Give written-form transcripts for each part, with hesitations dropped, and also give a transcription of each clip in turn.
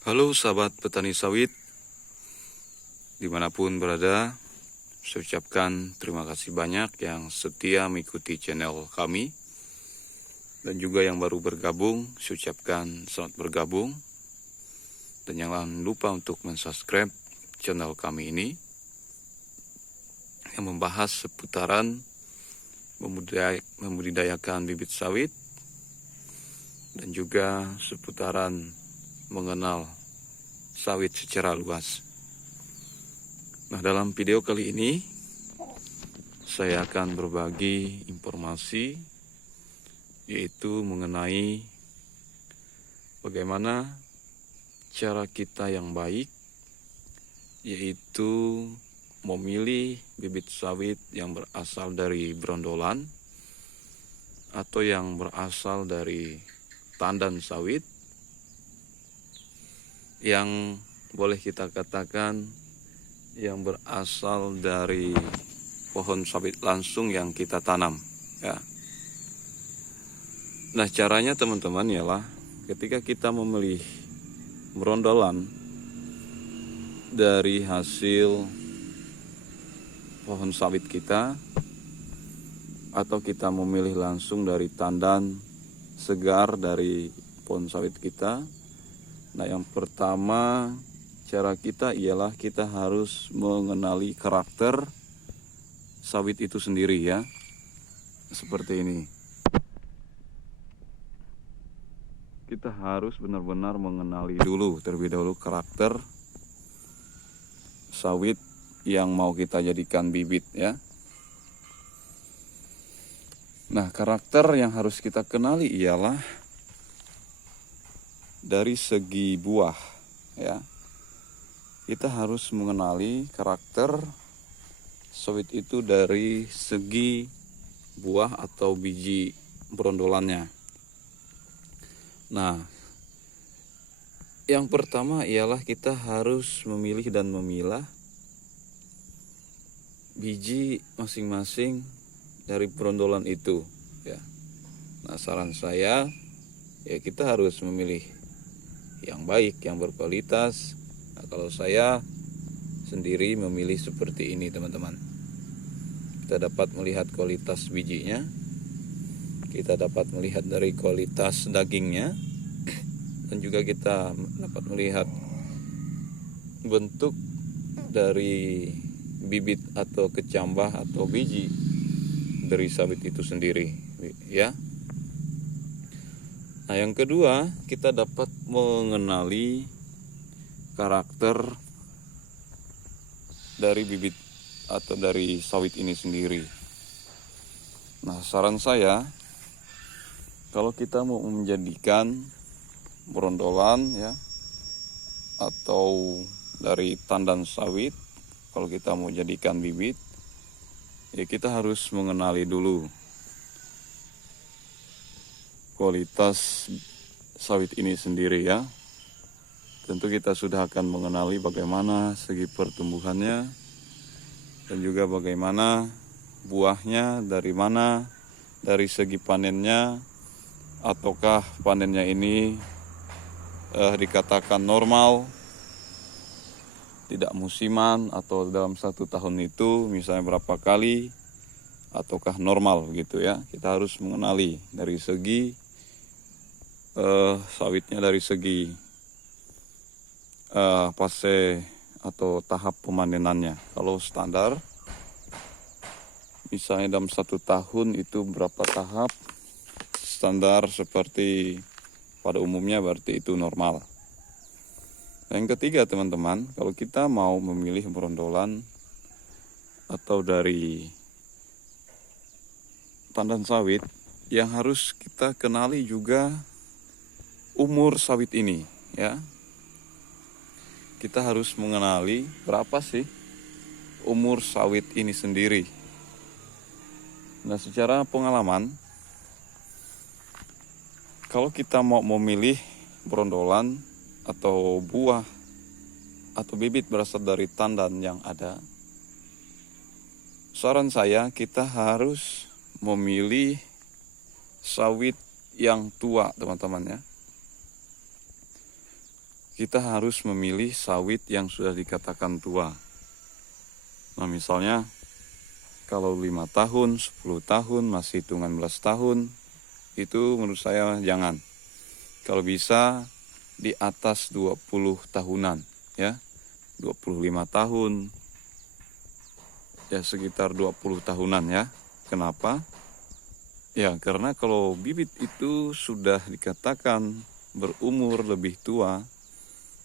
Halo sahabat petani sawit, dimanapun berada, saya ucapkan terima kasih banyak yang setia mengikuti channel kami. Dan juga yang baru bergabung, saya ucapkan selamat bergabung. Dan jangan lupa untuk mensubscribe channel kami ini, yang membahas seputaran membudidayakan bibit sawit, dan juga seputaran mengenal sawit secara luas. Nah, dalam video kali ini saya akan berbagi informasi, yaitu mengenai bagaimana cara kita yang baik, yaitu memilih bibit sawit yang berasal dari brondolan atau yang berasal dari tandan sawit, yang boleh kita katakan yang berasal dari pohon sawit langsung yang kita tanam, ya. Nah, caranya teman-teman ialah ketika kita memilih brondolan dari hasil pohon sawit kita, atau kita memilih langsung dari tandan segar dari pohon sawit kita. Nah, yang pertama cara kita ialah kita harus mengenali karakter sawit itu sendiri, ya. Seperti ini. Kita harus benar-benar mengenali dulu terlebih dahulu karakter sawit yang mau kita jadikan bibit, ya. Nah, karakter yang harus kita kenali ialah dari segi buah, ya. Kita harus mengenali karakter sawit itu dari segi buah atau biji brondolannya. Nah, yang pertama ialah kita harus memilih dan memilah biji masing-masing dari brondolan itu, ya. Nah, saran saya, ya, kita harus memilih yang baik, yang berkualitas. Nah, kalau saya sendiri memilih seperti ini, teman-teman. Kita dapat melihat kualitas bijinya, kita dapat melihat dari kualitas dagingnya, dan juga kita dapat melihat bentuk dari bibit atau kecambah atau biji dari sawit itu sendiri, ya. Nah, yang kedua, kita dapat mengenali karakter dari bibit atau dari sawit ini sendiri. Nah, saran saya, kalau kita mau menjadikan brondolan, ya, atau dari tandan sawit, kalau kita mau jadikan bibit, ya, kita harus mengenali dulu kualitas sawit ini sendiri, ya. Tentu kita sudah akan mengenali bagaimana segi pertumbuhannya dan juga bagaimana buahnya, dari mana, dari segi panennya, ataukah panennya ini dikatakan normal, tidak musiman, atau dalam 1 tahun itu misalnya berapa kali, ataukah normal, gitu, ya. Kita harus mengenali dari segi sawitnya, dari segi fase atau tahap pemanenannya. Kalau standar, misalnya dalam 1 tahun itu berapa tahap, standar seperti pada umumnya, berarti itu normal. Yang ketiga, teman-teman, kalau kita mau memilih brondolan atau dari tandan sawit, yang harus kita kenali juga umur sawit ini, ya. Kita harus mengenali berapa sih umur sawit ini sendiri. Nah, secara pengalaman, kalau kita mau memilih brondolan atau buah atau bibit berasal dari tandan yang ada, saran saya kita harus memilih sawit yang tua, teman-teman, ya. kita harus memilih sawit yang sudah dikatakan tua. Nah misalnya kalau 5 tahun, 10 tahun, masih hitungan belas tahun, itu menurut saya jangan. Kalau bisa di atas 20 tahunan, ya, 25 tahun, ya sekitar 20 tahunan ya. Kenapa? Ya karena kalau bibit itu sudah dikatakan berumur lebih tua,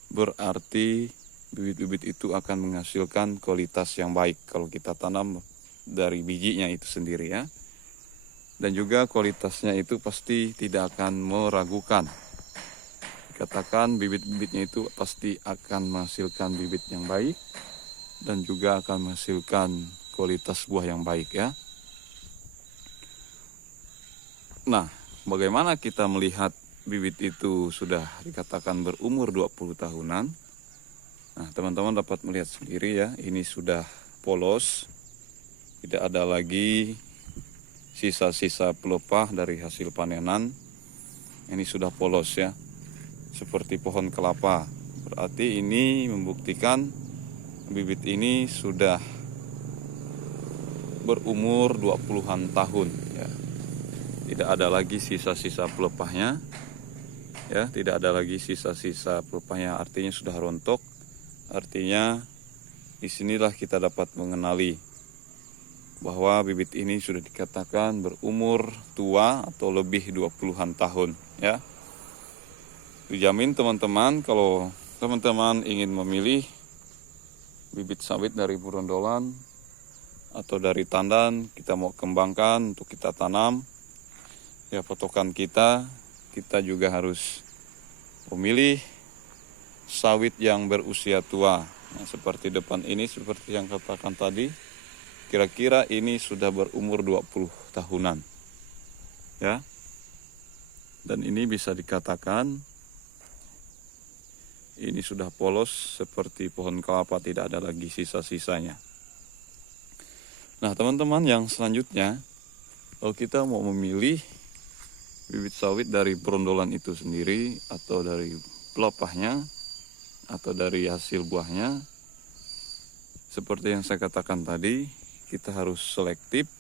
berarti bibit-bibit itu akan menghasilkan kualitas yang baik kalau kita tanam dari bijinya itu sendiri ya. Dan juga kualitasnya itu pasti tidak akan meragukan. Dikatakan bibit-bibitnya itu pasti akan menghasilkan bibit yang baik dan juga akan menghasilkan kualitas buah yang baik ya. Nah, bagaimana kita melihat bibit itu sudah dikatakan berumur 20 tahunan? Nah, teman-teman dapat melihat sendiri ya, ini sudah polos. Tidak ada lagi sisa-sisa pelepah dari hasil panenan. Ini sudah polos ya, seperti pohon kelapa. Berarti ini membuktikan bibit ini sudah berumur 20-an tahun ya. Tidak ada lagi sisa-sisa pelepahnya. Ya, tidak ada lagi sisa-sisa pelepahnya, artinya sudah rontok. Artinya disinilah kita dapat mengenali bahwa bibit ini sudah dikatakan berumur tua atau lebih 20-an tahun ya. Dijamin teman-teman, kalau teman-teman ingin memilih bibit sawit dari Brondolan atau dari tandan, kita mau kembangkan untuk kita tanam, ya patokan kita juga harus memilih sawit yang berusia tua. Nah, seperti depan ini, seperti yang katakan tadi, kira-kira ini sudah berumur 20 tahunan. Ya. Dan ini bisa dikatakan ini sudah polos seperti pohon kelapa, tidak ada lagi sisa-sisanya. Nah, teman-teman, yang selanjutnya, kalau kita mau memilih bibit sawit dari Brondolan itu sendiri atau dari pelepahnya atau dari hasil buahnya, seperti yang saya katakan tadi, kita harus selektif,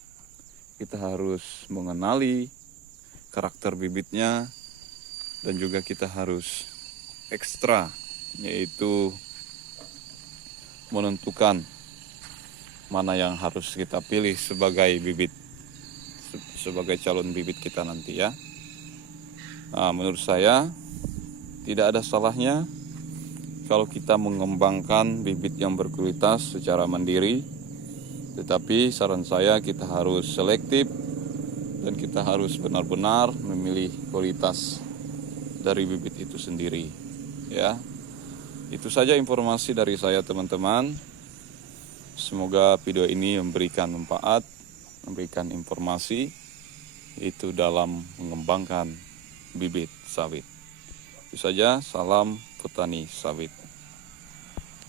kita harus mengenali karakter bibitnya, dan juga kita harus ekstra, yaitu menentukan mana yang harus kita pilih sebagai bibit, sebagai calon bibit kita nanti ya. Nah, menurut saya tidak ada salahnya kalau kita mengembangkan bibit yang berkualitas secara mandiri, tetapi saran saya kita harus selektif dan kita harus benar-benar memilih kualitas dari bibit itu sendiri ya. Itu saja informasi dari saya teman-teman. Semoga video ini memberikan manfaat, memberikan informasi itu dalam mengembangkan bibit sawit. Itu saja, salam petani sawit.